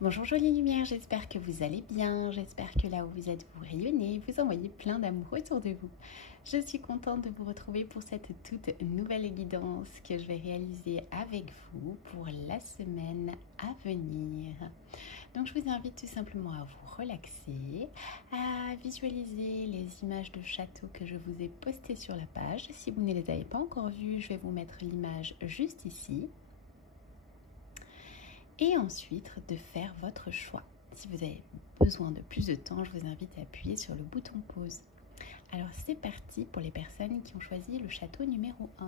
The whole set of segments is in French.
Bonjour jolie lumière, j'espère que vous allez bien, j'espère que là où vous êtes, vous rayonnez, vous envoyez plein d'amour autour de vous. Je suis contente de vous retrouver pour cette toute nouvelle guidance que je vais réaliser avec vous pour la semaine à venir. Donc je vous invite tout simplement à vous relaxer, à visualiser les images de château que je vous ai postées sur la page. Si vous ne les avez pas encore vues, je vais vous mettre l'image juste ici. Et ensuite de faire votre choix. Si vous avez besoin de plus de temps, je vous invite à appuyer sur le bouton pause. Alors c'est parti pour les personnes qui ont choisi le château numéro 1.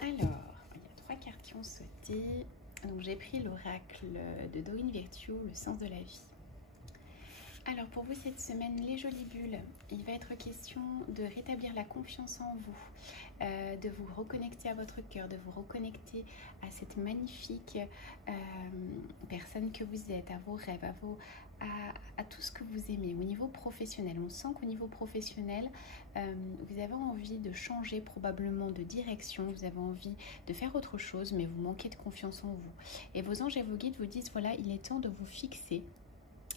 Alors, il y a 3 cartes qui ont sauté. Donc j'ai pris l'oracle de Doreen Virtue, le sens de la vie. Alors pour vous cette semaine, les jolies bulles, il va être question de rétablir la confiance en vous, de vous reconnecter à votre cœur, de vous reconnecter à cette magnifique personne que vous êtes, à vos rêves, à tout ce que vous aimez. Au niveau professionnel, on sent qu'au niveau professionnel, vous avez envie de changer probablement de direction, vous avez envie de faire autre chose, mais vous manquez de confiance en vous. Et vos anges et vos guides vous disent, voilà, il est temps de vous fixer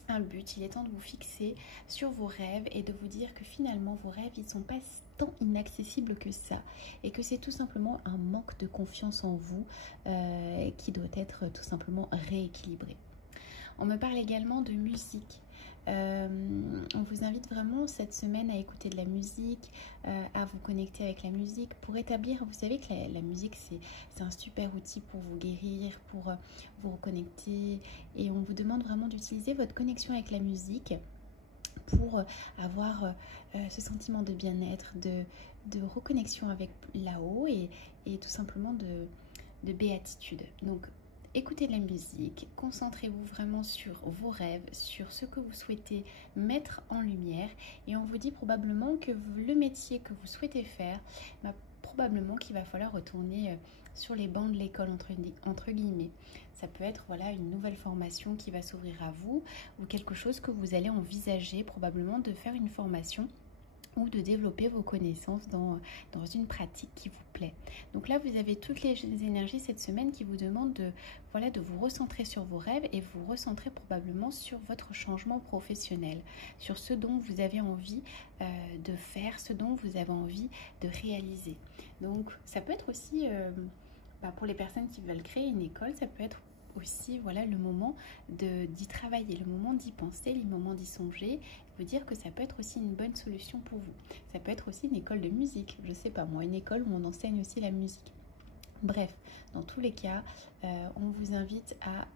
un but, il est temps de vous fixer sur vos rêves et de vous dire que finalement vos rêves ils ne sont pas tant inaccessibles que ça et que c'est tout simplement un manque de confiance en vous qui doit être tout simplement rééquilibré. On me parle également de musique. On vous invite vraiment cette semaine à écouter de la musique, à vous connecter avec la musique pour établir, vous savez que la musique c'est un super outil pour vous guérir, pour vous reconnecter, et on vous demande vraiment d'utiliser votre connexion avec la musique pour avoir ce sentiment de bien-être, de reconnexion avec là-haut et tout simplement de béatitude. Donc écoutez de la musique, concentrez-vous vraiment sur vos rêves, sur ce que vous souhaitez mettre en lumière, et on vous dit probablement que le métier que vous souhaitez faire, probablement qu'il va falloir retourner sur les bancs de l'école entre guillemets. Ça peut être voilà une nouvelle formation qui va s'ouvrir à vous, ou quelque chose que vous allez envisager probablement de faire une formation ou de développer vos connaissances dans une pratique qui vous plaît. Donc là, vous avez toutes les énergies cette semaine qui vous demandent de vous recentrer sur vos rêves et vous recentrer probablement sur votre changement professionnel, sur ce dont vous avez envie de faire, ce dont vous avez envie de réaliser. Donc ça peut être aussi, pour les personnes qui veulent créer une école, ça peut être aussi voilà le moment d'y travailler, le moment d'y penser, le moment d'y songer, vous dire que ça peut être aussi une bonne solution pour vous. Ça peut être aussi une école de musique, je sais pas moi, une école où on enseigne aussi la musique. Bref, dans tous les cas, on vous invite à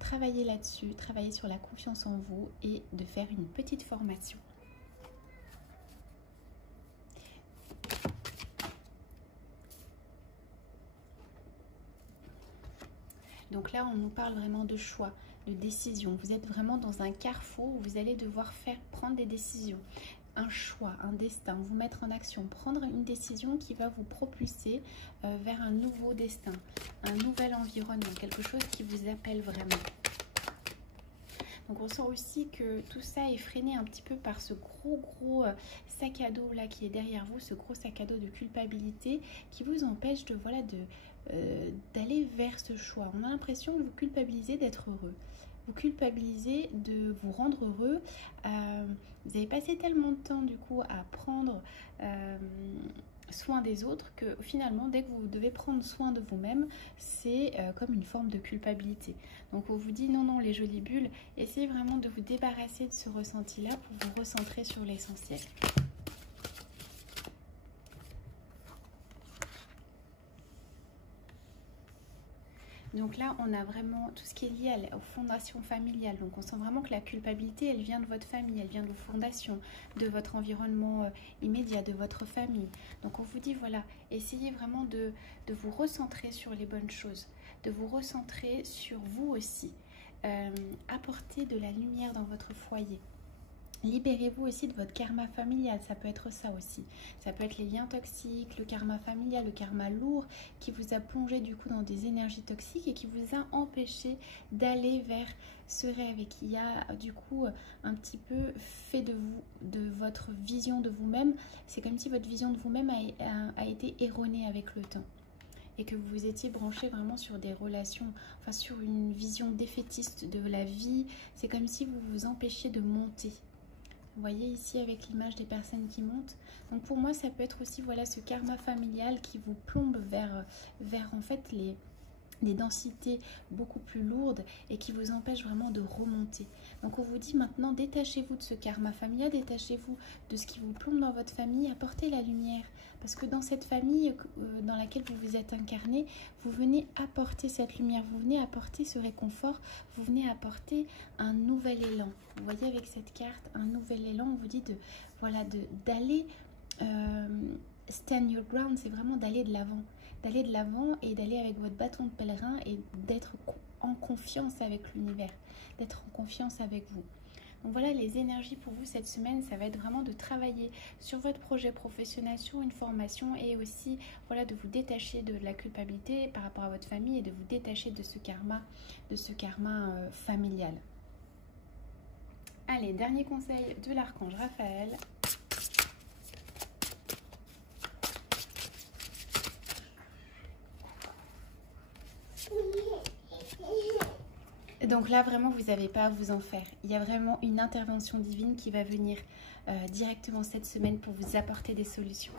travailler là-dessus, travailler sur la confiance en vous et de faire une petite formation. Donc là, on nous parle vraiment de choix, de décision. Vous êtes vraiment dans un carrefour où vous allez devoir prendre des décisions. Un choix, un destin, vous mettre en action, prendre une décision qui va vous propulser vers un nouveau destin, un nouvel environnement, quelque chose qui vous appelle vraiment. Donc on sent aussi que tout ça est freiné un petit peu par ce gros sac à dos là qui est derrière vous, ce gros sac à dos de culpabilité qui vous empêche d'aller vers ce choix. On a l'impression que vous culpabilisez d'être heureux. Vous culpabilisez de vous rendre heureux. Vous avez passé tellement de temps du coup à prendre soin des autres que finalement dès que vous devez prendre soin de vous-même, c'est comme une forme de culpabilité. Donc on vous dit non les jolies bulles, essayez vraiment de vous débarrasser de ce ressenti là pour vous recentrer sur l'essentiel. Donc là, on a vraiment tout ce qui est lié aux fondations familiales. Donc on sent vraiment que la culpabilité, elle vient de votre famille, elle vient de vos fondations, de votre environnement immédiat, de votre famille. Donc on vous dit, voilà, essayez vraiment de vous recentrer sur les bonnes choses, de vous recentrer sur vous aussi. Apportez de la lumière dans votre foyer. Libérez-vous aussi de votre karma familial, ça peut être ça aussi. Ça peut être les liens toxiques, le karma familial, le karma lourd qui vous a plongé du coup dans des énergies toxiques et qui vous a empêché d'aller vers ce rêve et qui a du coup un petit peu fait de vous, de votre vision de vous-même. C'est comme si votre vision de vous-même a été erronée avec le temps. Et que vous étiez branché vraiment sur des relations, enfin sur une vision défaitiste de la vie. C'est comme si vous vous empêchiez de monter. Vous voyez ici avec l'image des personnes qui montent. Donc pour moi, ça peut être aussi voilà ce karma familial qui vous plombe vers en fait des densités beaucoup plus lourdes et qui vous empêche vraiment de remonter. Donc on vous dit maintenant, détachez-vous de ce karma familial, détachez-vous de ce qui vous plombe dans votre famille, apportez la lumière. Parce que dans cette famille dans laquelle vous vous êtes incarné, vous venez apporter cette lumière, vous venez apporter ce réconfort, vous venez apporter un nouvel élan. Vous voyez avec cette carte, un nouvel élan, on vous dit d'aller stand your ground, c'est vraiment d'aller de l'avant. D'aller de l'avant et d'aller avec votre bâton de pèlerin et d'être en confiance avec l'univers, d'être en confiance avec vous. Donc voilà, les énergies pour vous cette semaine, ça va être vraiment de travailler sur votre projet professionnel, sur une formation et aussi voilà, de vous détacher de la culpabilité par rapport à votre famille et de vous détacher de ce karma familial. Allez, dernier conseil de l'archange Raphaël. Donc là, vraiment, vous n'avez pas à vous en faire. Il y a vraiment une intervention divine qui va venir directement cette semaine pour vous apporter des solutions.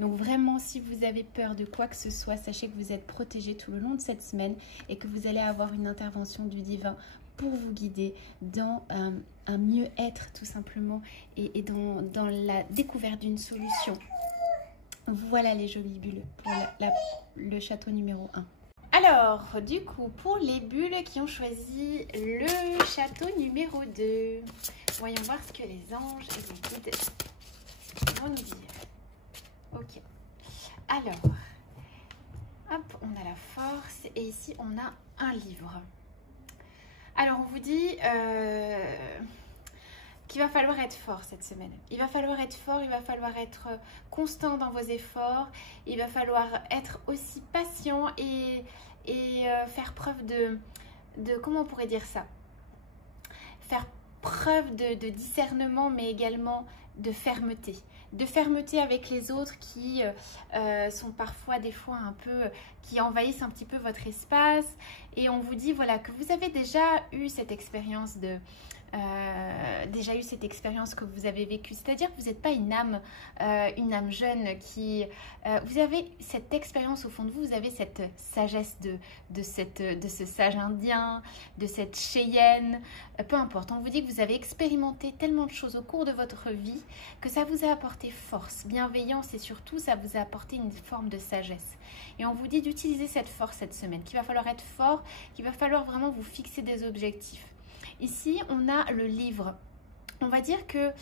Donc vraiment, si vous avez peur de quoi que ce soit, sachez que vous êtes protégé tout le long de cette semaine et que vous allez avoir une intervention du divin pour vous guider dans un mieux-être tout simplement et dans la découverte d'une solution. Voilà les jolies bulles pour le château numéro 1. Alors, du coup, pour les bulles qui ont choisi le château numéro 2, voyons voir ce que les anges et les guides vont nous dire. Ok. Alors, hop, on a la force et ici, on a un livre. Alors, on vous dit qu'il va falloir être fort cette semaine. Il va falloir être fort, il va falloir être constant dans vos efforts, il va falloir être aussi patient et faire preuve de comment on pourrait dire ça, faire preuve de discernement mais également de fermeté avec les autres qui sont parfois des fois un peu, qui envahissent un petit peu votre espace. Et on vous dit voilà que vous avez déjà eu cette expérience que vous avez vécue, c'est-à-dire que vous n'êtes pas une âme jeune qui... vous avez cette expérience au fond de vous, vous avez cette sagesse de ce sage indien, de cette Cheyenne, peu importe. On vous dit que vous avez expérimenté tellement de choses au cours de votre vie que ça vous a apporté force, bienveillance et surtout ça vous a apporté une forme de sagesse. Et on vous dit d'utiliser cette force cette semaine, qu'il va falloir être fort, qu'il va falloir vraiment vous fixer des objectifs. Ici, on a le livre. On va dire que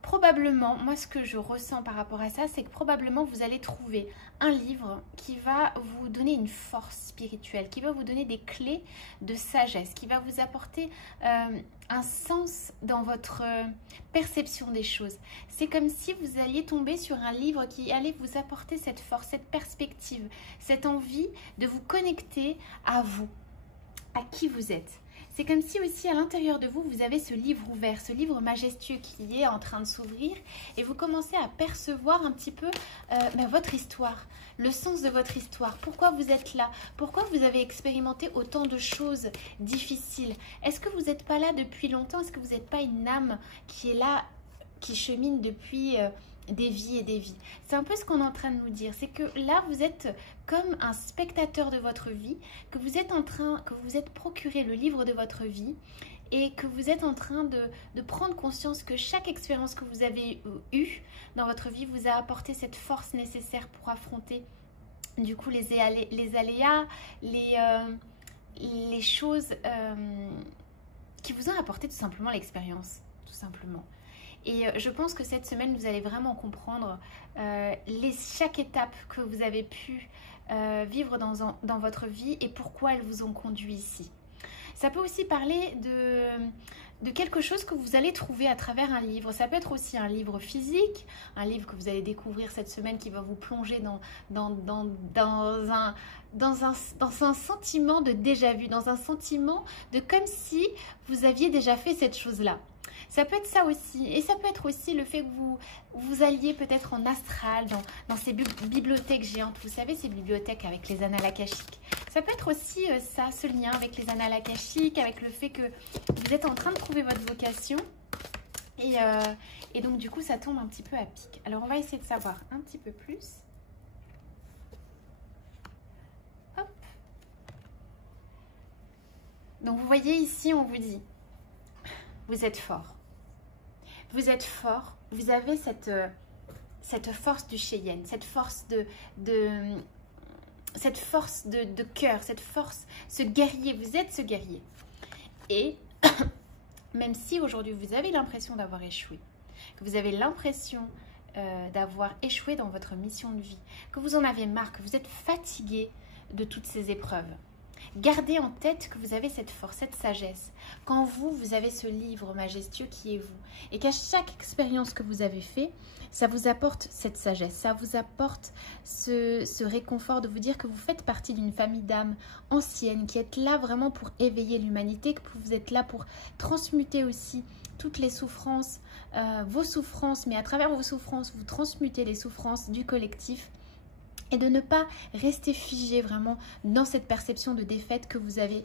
probablement, moi ce que je ressens par rapport à ça, c'est que probablement vous allez trouver un livre qui va vous donner une force spirituelle, qui va vous donner des clés de sagesse, qui va vous apporter un sens dans votre perception des choses. C'est comme si vous alliez tomber sur un livre qui allait vous apporter cette force, cette perspective, cette envie de vous connecter à vous, à qui vous êtes. C'est comme si aussi à l'intérieur de vous, vous avez ce livre ouvert, ce livre majestueux qui est en train de s'ouvrir et vous commencez à percevoir un petit peu votre histoire, le sens de votre histoire. Pourquoi vous êtes là? Pourquoi vous avez expérimenté autant de choses difficiles? Est-ce que vous n'êtes pas là depuis longtemps? Est-ce que vous n'êtes pas une âme qui est là, qui chemine depuis... des vies et des vies. C'est un peu ce qu'on est en train de nous dire. C'est que là, vous êtes comme un spectateur de votre vie, que vous êtes procuré le livre de votre vie et que vous êtes en train de prendre conscience que chaque expérience que vous avez eue dans votre vie vous a apporté cette force nécessaire pour affronter du coup les aléas, les choses qui vous ont apporté tout simplement l'expérience, tout simplement. Et je pense que cette semaine, vous allez vraiment comprendre chaque étape que vous avez pu vivre dans votre vie et pourquoi elles vous ont conduit ici. Ça peut aussi parler de quelque chose que vous allez trouver à travers un livre. Ça peut être aussi un livre physique, un livre que vous allez découvrir cette semaine qui va vous plonger dans un sentiment de déjà-vu, dans un sentiment de comme si vous aviez déjà fait cette chose-là. Ça peut être ça aussi. Et ça peut être aussi le fait que vous alliez peut-être en astral, dans ces bibliothèques géantes. Vous savez, ces bibliothèques avec les annales akashiques. Ça peut être aussi ça, ce lien avec les annales akashiques, avec le fait que vous êtes en train de trouver votre vocation. Et donc, du coup, ça tombe un petit peu à pic. Alors, on va essayer de savoir un petit peu plus. Hop. Donc, vous voyez ici, on vous dit, vous êtes fort. Vous êtes fort, vous avez cette force du Cheyenne, cette force de cœur, cette force, ce guerrier, vous êtes ce guerrier. Et même si aujourd'hui vous avez l'impression d'avoir échoué, que vous avez l'impression d'avoir échoué dans votre mission de vie, que vous en avez marre, que vous êtes fatigué de toutes ces épreuves, gardez en tête que vous avez cette force, cette sagesse. Quand vous avez ce livre majestueux qui est vous. Et qu'à chaque expérience que vous avez fait, ça vous apporte cette sagesse. Ça vous apporte ce réconfort de vous dire que vous faites partie d'une famille d'âmes anciennes, qui êtes là vraiment pour éveiller l'humanité, que vous êtes là pour transmuter aussi toutes les souffrances, vos souffrances. Mais à travers vos souffrances, vous transmutez les souffrances du collectif. Et de ne pas rester figé vraiment dans cette perception de défaite que vous allez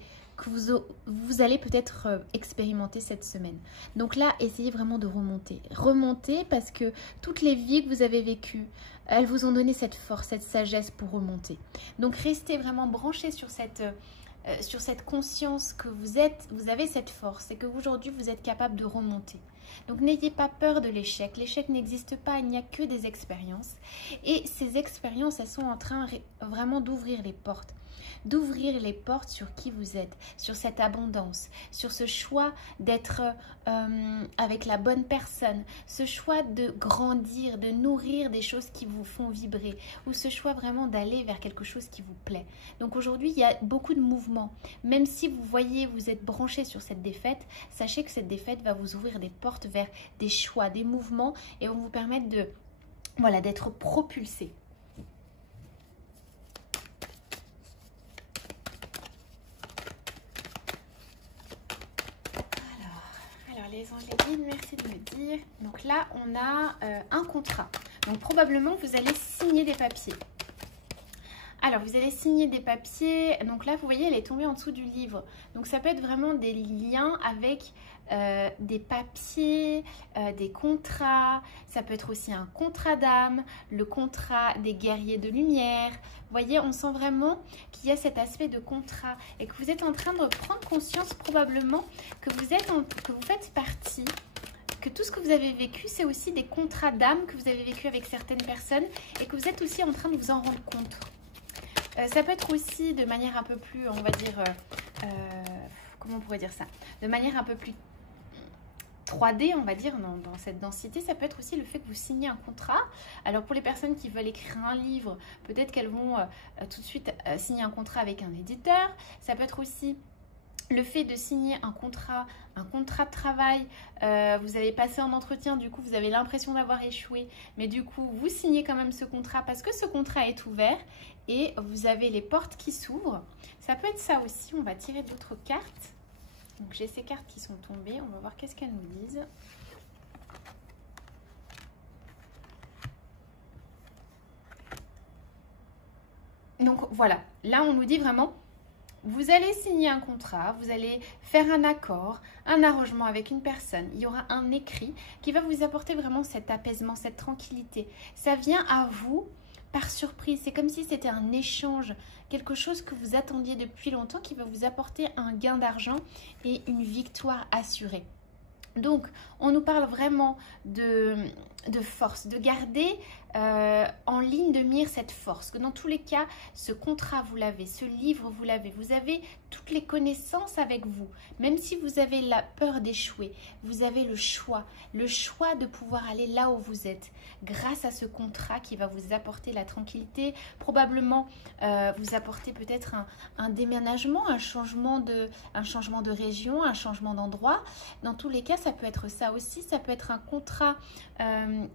peut-être expérimenter cette semaine. Donc là, essayez vraiment de remonter. Remonter parce que toutes les vies que vous avez vécues, elles vous ont donné cette force, cette sagesse pour remonter. Donc restez vraiment branchés sur cette conscience que vous avez cette force et que aujourd'hui vous êtes capable de remonter. Donc n'ayez pas peur de l'échec. L'échec n'existe pas, il n'y a que des expériences. Et ces expériences, elles sont en train vraiment d'ouvrir les portes. D'ouvrir les portes sur qui vous êtes, sur cette abondance, sur ce choix d'être avec la bonne personne, ce choix de grandir, de nourrir des choses qui vous font vibrer, ou ce choix vraiment d'aller vers quelque chose qui vous plaît. Donc aujourd'hui, il y a beaucoup de mouvements. Même si vous voyez, vous êtes branché sur cette défaite, sachez que cette défaite va vous ouvrir des portes vers des choix, des mouvements et vont vous permettre d'être propulsé. Les anges, les guides, merci de me dire. Donc là, on a un contrat. Donc probablement, vous allez signer des papiers. Alors, vous allez signer des papiers. Donc là, vous voyez, elle est tombée en dessous du livre. Donc ça peut être vraiment des liens avec des papiers, des contrats. Ça peut être aussi un contrat d'âme, le contrat des guerriers de lumière. Vous voyez, on sent vraiment qu'il y a cet aspect de contrat et que vous êtes en train de prendre conscience probablement que vous faites partie, que tout ce que vous avez vécu, c'est aussi des contrats d'âme que vous avez vécu avec certaines personnes et que vous êtes aussi en train de vous en rendre compte. Ça peut être aussi de manière un peu plus, on va dire, comment on pourrait dire ça, de manière un peu plus 3D, on va dire, dans cette densité. Ça peut être aussi le fait que vous signez un contrat. Alors pour les personnes qui veulent écrire un livre, peut-être qu'elles vont tout de suite signer un contrat avec un éditeur. Ça peut être aussi le fait de signer un contrat de travail. Vous avez passé un entretien, du coup vous avez l'impression d'avoir échoué, mais du coup vous signez quand même ce contrat parce que ce contrat est ouvert et vous avez les portes qui s'ouvrent. Ça peut être ça aussi. On va tirer d'autres cartes. Donc j'ai ces cartes qui sont tombées, on va voir qu'est-ce qu'elles nous disent. Donc voilà, là on nous dit vraiment, vous allez signer un contrat, vous allez faire un accord, un arrangement avec une personne. Il y aura un écrit qui va vous apporter vraiment cet apaisement, cette tranquillité. Ça vient à vous par surprise, c'est comme si c'était un échange, quelque chose que vous attendiez depuis longtemps qui va vous apporter un gain d'argent et une victoire assurée. Donc, on nous parle vraiment de force, de garder en ligne de mire cette force, que dans tous les cas, ce contrat, vous l'avez, ce livre, vous l'avez, vous avez toutes les connaissances avec vous. Même si vous avez la peur d'échouer, vous avez le choix de pouvoir aller là où vous êtes, grâce à ce contrat qui va vous apporter la tranquillité, probablement vous apporter peut-être un déménagement, un changement de région, un changement d'endroit. Dans tous les cas, ça peut être ça aussi, ça peut être un contrat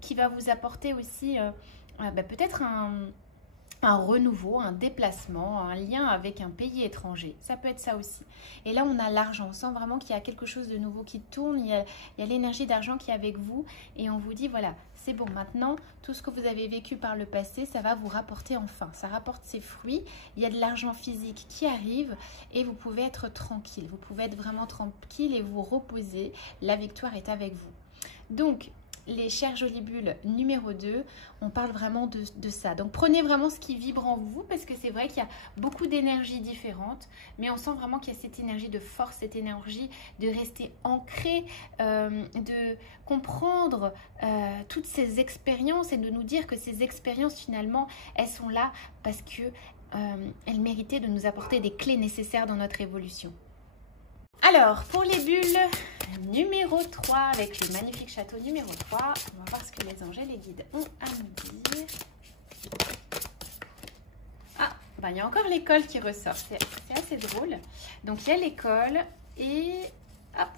qui va vous apporter aussi peut-être un renouveau, un déplacement, un lien avec un pays étranger. Ça peut être ça aussi. Et là, on a l'argent. On sent vraiment qu'il y a quelque chose de nouveau qui tourne. Il y a l'énergie d'argent qui est avec vous. Et on vous dit, voilà, c'est bon. Maintenant, tout ce que vous avez vécu par le passé, ça va vous rapporter enfin. Ça rapporte ses fruits. Il y a de l'argent physique qui arrive. Et vous pouvez être tranquille. Vous pouvez être vraiment tranquille et vous reposer. La victoire est avec vous. Donc, les chères jolies bulles numéro 2, on parle vraiment de ça. Donc prenez vraiment ce qui vibre en vous, parce que c'est vrai qu'il y a beaucoup d'énergies différentes, mais on sent vraiment qu'il y a cette énergie de force, cette énergie de rester ancré, de comprendre toutes ces expériences et de nous dire que ces expériences finalement, elles sont là parce que elles méritaient de nous apporter des clés nécessaires dans notre évolution. Alors, pour les bulles numéro 3, avec le magnifique château numéro 3, on va voir ce que les anges et les guides ont à nous dire. Ah, ben, il y a encore l'école qui ressort, c'est assez drôle. Donc, il y a l'école et hop,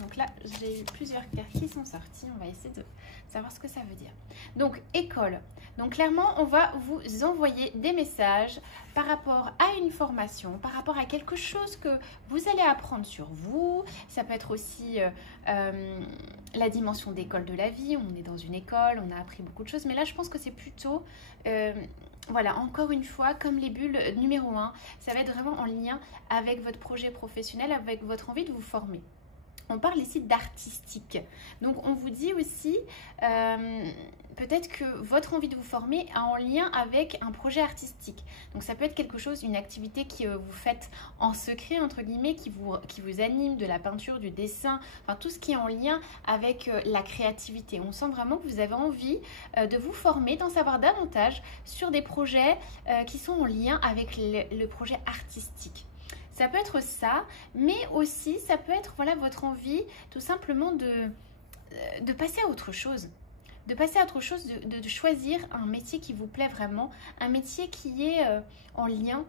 donc là, j'ai eu plusieurs cartes qui sont sorties. On va essayer de savoir ce que ça veut dire. Donc, école. Donc, clairement, on va vous envoyer des messages par rapport à une formation, par rapport à quelque chose que vous allez apprendre sur vous. Ça peut être aussi la dimension d'école de la vie. On est dans une école, on a appris beaucoup de choses. Mais là, je pense que c'est plutôt... voilà, encore une fois, comme les bulles numéro 1, ça va être vraiment en lien avec votre projet professionnel, avec votre envie de vous former. On parle ici d'artistique. Donc, on vous dit aussi, peut-être que votre envie de vous former a en lien avec un projet artistique. Donc, ça peut être quelque chose, une activité que vous faites en secret, entre guillemets, qui vous anime, de la peinture, du dessin, enfin, tout ce qui est en lien avec la créativité. On sent vraiment que vous avez envie de vous former, d'en savoir davantage sur des projets qui sont en lien avec le projet artistique. Ça peut être ça, mais aussi ça peut être voilà, votre envie tout simplement de passer à autre chose. De passer à autre chose, de choisir un métier qui vous plaît vraiment, un métier qui est en lien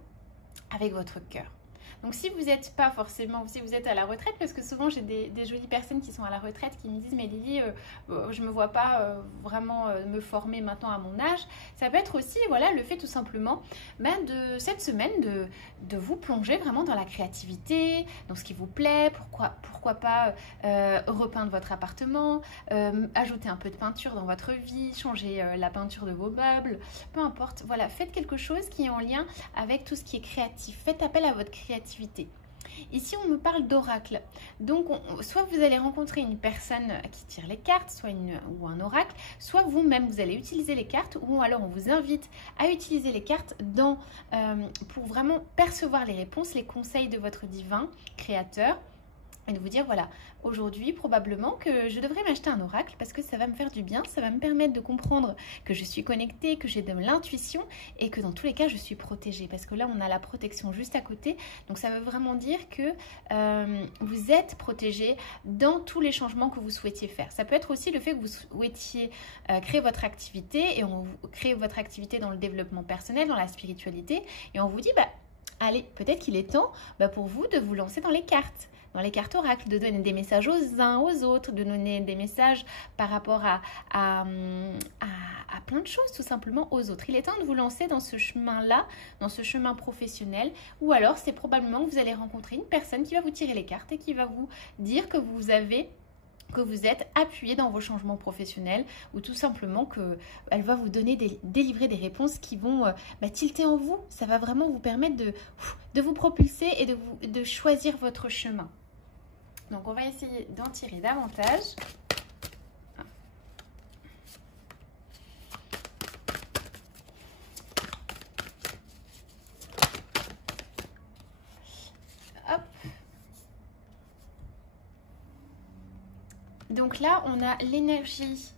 avec votre cœur. Donc si vous n'êtes pas forcément, si vous êtes à la retraite, parce que souvent j'ai des jolies personnes qui sont à la retraite qui me disent mais Lily, je ne me vois pas vraiment me former maintenant à mon âge. Ça peut être aussi voilà, le fait tout simplement de cette semaine de vous plonger vraiment dans la créativité, dans ce qui vous plaît, pourquoi pas repeindre votre appartement, ajouter un peu de peinture dans votre vie, changer la peinture de vos meubles, peu importe. Voilà, faites quelque chose qui est en lien avec tout ce qui est créatif. Faites appel à votre créativité. Ici, on me parle d'oracle. Donc, soit vous allez rencontrer une personne qui tire les cartes, soit ou un oracle, soit vous-même, vous allez utiliser les cartes, ou alors on vous invite à utiliser les cartes pour vraiment percevoir les réponses, les conseils de votre divin créateur. Et de vous dire, voilà, aujourd'hui, probablement que je devrais m'acheter un oracle parce que ça va me faire du bien, ça va me permettre de comprendre que je suis connectée, que j'ai de l'intuition et que dans tous les cas, je suis protégée. Parce que là, on a la protection juste à côté. Donc, ça veut vraiment dire que vous êtes protégée dans tous les changements que vous souhaitiez faire. Ça peut être aussi le fait que vous souhaitiez créer votre activité et on crée votre activité dans le développement personnel, dans la spiritualité. Et on vous dit, allez, peut-être qu'il est temps pour vous de vous lancer dans les cartes oracles, de donner des messages aux uns, aux autres, de donner des messages par rapport à plein de choses tout simplement aux autres. Il est temps de vous lancer dans ce chemin-là, dans ce chemin professionnel, ou alors c'est probablement que vous allez rencontrer une personne qui va vous tirer les cartes et qui va vous dire que vous êtes appuyé dans vos changements professionnels ou tout simplement qu'elle va vous donner délivrer des réponses qui vont tilter en vous. Ça va vraiment vous permettre de vous propulser et de choisir votre chemin. Donc, on va essayer d'en tirer davantage. Hop. Donc là, on a l'énergie,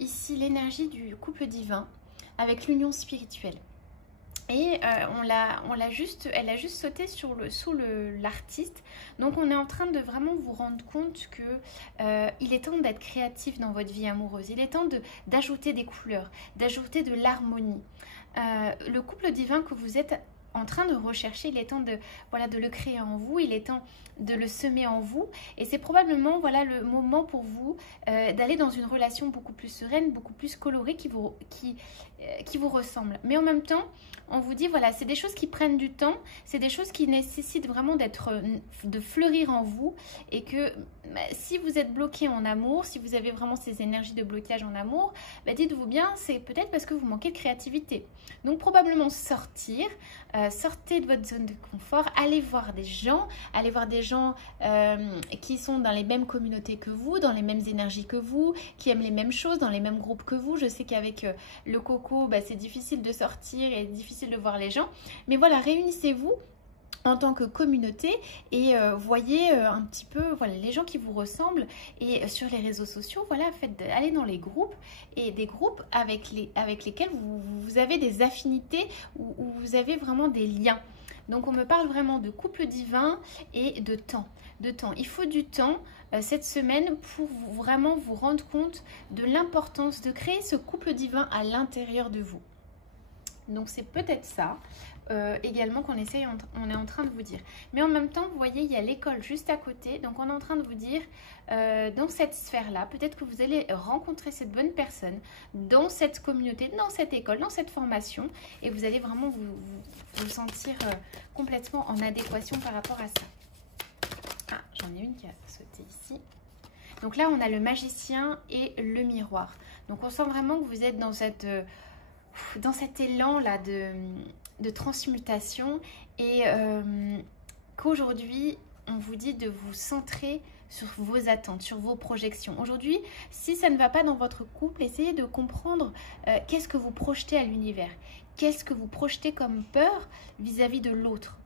ici l'énergie du couple divin. avec l'union spirituelle. Et elle a juste sauté sous l'artiste. Donc on est en train de vraiment vous rendre compte que il est temps d'être créatif dans votre vie amoureuse. Il est temps d'ajouter des couleurs, d'ajouter de l'harmonie. Le couple divin que vous êtes en train de rechercher, il est temps de le créer en vous, il est temps de le semer en vous. Et c'est probablement le moment pour vous d'aller dans une relation beaucoup plus sereine, beaucoup plus colorée, qui vous ressemble. Mais en même temps, on vous dit, c'est des choses qui prennent du temps, c'est des choses qui nécessitent vraiment de fleurir en vous. Et que si vous êtes bloqué en amour, si vous avez vraiment ces énergies de blocage en amour, dites-vous bien, c'est peut-être parce que vous manquez de créativité. Donc probablement sortez de votre zone de confort, allez voir des gens qui sont dans les mêmes communautés que vous, dans les mêmes énergies que vous, qui aiment les mêmes choses, dans les mêmes groupes que vous. Je sais qu'avec le coco, c'est difficile de sortir et difficile de voir les gens. Mais réunissez-vous en tant que communauté et voyez un petit peu les gens qui vous ressemblent. Et sur les réseaux sociaux, allez dans les groupes, et des groupes avec lesquels vous avez des affinités, où vous avez vraiment des liens. Donc on me parle vraiment de couple divin et de temps. Il faut du temps cette semaine pour vraiment vous rendre compte de l'importance de créer ce couple divin à l'intérieur de vous. Donc c'est peut-être ça également qu'on on est en train de vous dire. Mais en même temps, vous voyez, il y a l'école juste à côté. Donc on est en train de vous dire, dans cette sphère-là, peut-être que vous allez rencontrer cette bonne personne dans cette communauté, dans cette école, dans cette formation. Et vous allez vraiment vous sentir complètement en adéquation par rapport à ça. Ah, j'en ai une qui a sauté ici. Donc là, on a le magicien et le miroir. Donc on sent vraiment que vous êtes dans cet élan-là de transmutation, et qu'aujourd'hui, on vous dit de vous centrer sur vos attentes, sur vos projections. Aujourd'hui, si ça ne va pas dans votre couple, essayez de comprendre qu'est-ce que vous projetez à l'univers. Qu'est-ce que vous projetez comme peur vis-à-vis de l'autre.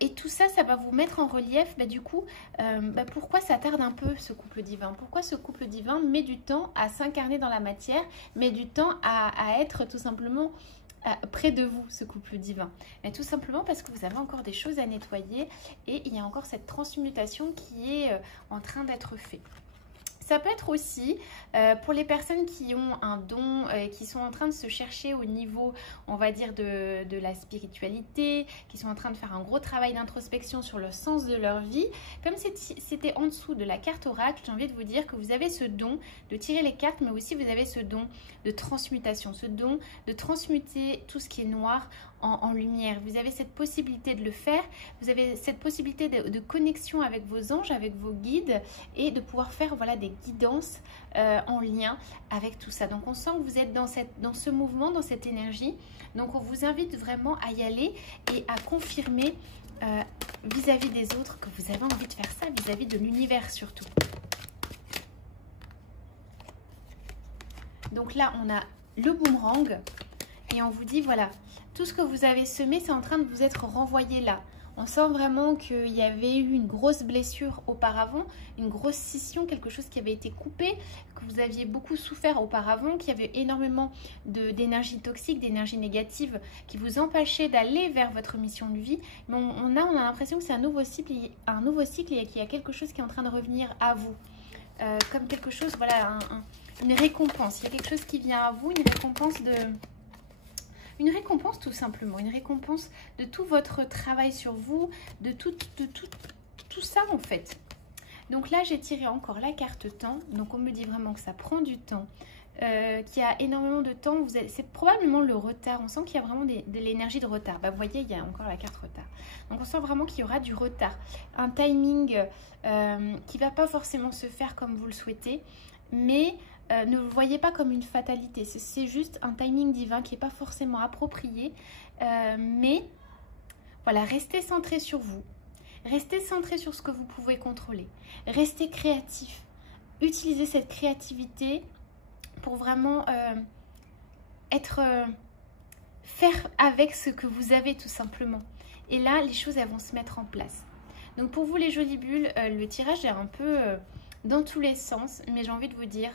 Et tout ça, ça va vous mettre en relief, pourquoi ça tarde un peu, ce couple divin. Pourquoi ce couple divin met du temps à s'incarner dans la matière, met du temps à être tout simplement près de vous, ce couple divin. Mais tout simplement parce que vous avez encore des choses à nettoyer, et il y a encore cette transmutation qui est en train d'être faite. Ça peut être aussi pour les personnes qui ont un don, qui sont en train de se chercher au niveau, on va dire, de la spiritualité, qui sont en train de faire un gros travail d'introspection sur le sens de leur vie. Comme c'était en dessous de la carte oracle, j'ai envie de vous dire que vous avez ce don de tirer les cartes, mais aussi vous avez ce don de transmutation, ce don de transmuter tout ce qui est noir en lumière. Vous avez cette possibilité de le faire, vous avez cette possibilité de connexion avec vos anges, avec vos guides, et de pouvoir faire des guidances en lien avec tout ça. Donc on sent que vous êtes dans ce mouvement, dans cette énergie. Donc on vous invite vraiment à y aller et à confirmer vis-à-vis des autres que vous avez envie de faire ça, vis-à-vis de l'univers surtout. Donc là on a le boomerang, et on vous dit tout ce que vous avez semé, c'est en train de vous être renvoyé là. On sent vraiment qu'il y avait eu une grosse blessure auparavant, une grosse scission, quelque chose qui avait été coupé, que vous aviez beaucoup souffert auparavant, qu'il y avait énormément d'énergie toxique, d'énergie négative qui vous empêchait d'aller vers votre mission de vie. Mais on a l'impression que c'est un nouveau cycle et qu'il y a quelque chose qui est en train de revenir à vous. Comme quelque chose, une récompense. Il y a quelque chose qui vient à vous, une récompense tout simplement, une récompense de tout votre travail sur vous, de tout ça en fait. Donc là, j'ai tiré encore la carte temps. Donc on me dit vraiment que ça prend du temps, qu'il y a énormément de temps. C'est probablement le retard. On sent qu'il y a vraiment de l'énergie de retard. Vous voyez, il y a encore la carte retard. Donc on sent vraiment qu'il y aura du retard. Un timing qui ne va pas forcément se faire comme vous le souhaitez, mais ne le voyez pas comme une fatalité. C'est juste un timing divin qui n'est pas forcément approprié. Mais restez centré sur vous. Restez centré sur ce que vous pouvez contrôler. Restez créatif. Utilisez cette créativité pour vraiment faire avec ce que vous avez tout simplement. Et là, les choses elles vont se mettre en place. Donc pour vous les jolies bulles, le tirage est un peu dans tous les sens. Mais j'ai envie de vous dire,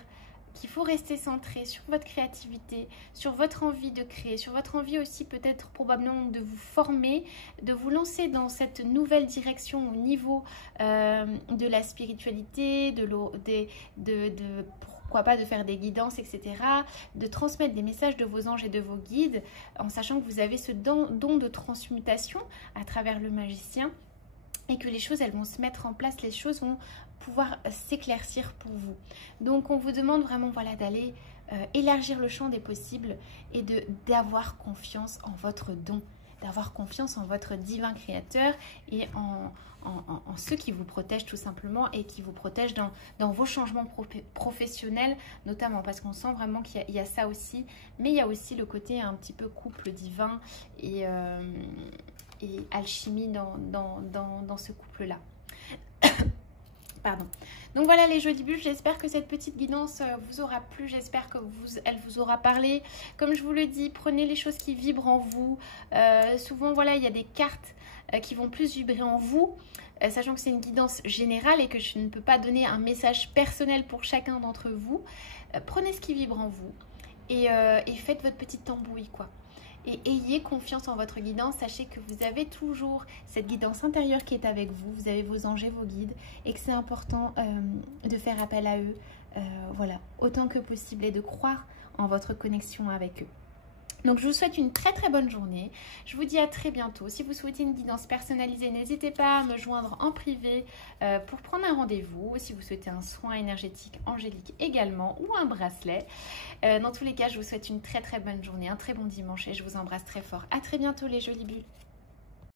qu'il faut rester centré sur votre créativité, sur votre envie de créer, sur votre envie aussi peut-être probablement de vous former, de vous lancer dans cette nouvelle direction au niveau de la spiritualité, pourquoi pas de faire des guidances, etc. De transmettre des messages de vos anges et de vos guides, en sachant que vous avez ce don de transmutation à travers le magicien, et que les choses, elles vont se mettre en place, les choses vont pouvoir s'éclaircir pour vous. Donc, on vous demande vraiment, voilà, d'aller élargir le champ des possibles et d'avoir confiance en votre don, d'avoir confiance en votre divin créateur et en ceux qui vous protègent tout simplement et qui vous protègent dans vos changements professionnels notamment, parce qu'on sent vraiment qu'il y a ça aussi, mais il y a aussi le côté un petit peu couple divin et alchimie dans ce couple-là. Pardon. Donc voilà les jolies bulles, j'espère que cette petite guidance vous aura plu, j'espère que elle vous aura parlé. Comme je vous le dis, prenez les choses qui vibrent en vous. Souvent voilà, il y a des cartes qui vont plus vibrer en vous, sachant que c'est une guidance générale et que je ne peux pas donner un message personnel pour chacun d'entre vous. Prenez ce qui vibre en vous et faites votre petite tambouille quoi. Et ayez confiance en votre guidance, sachez que vous avez toujours cette guidance intérieure qui est avec vous, vous avez vos anges et vos guides, et que c'est important de faire appel à eux, voilà, autant que possible, et de croire en votre connexion avec eux. Donc je vous souhaite une très très bonne journée, je vous dis à très bientôt. Si vous souhaitez une guidance personnalisée, n'hésitez pas à me joindre en privé pour prendre un rendez-vous. Si vous souhaitez un soin énergétique angélique également ou un bracelet. Dans tous les cas, je vous souhaite une très très bonne journée, un très bon dimanche et je vous embrasse très fort. À très bientôt les jolies bulles.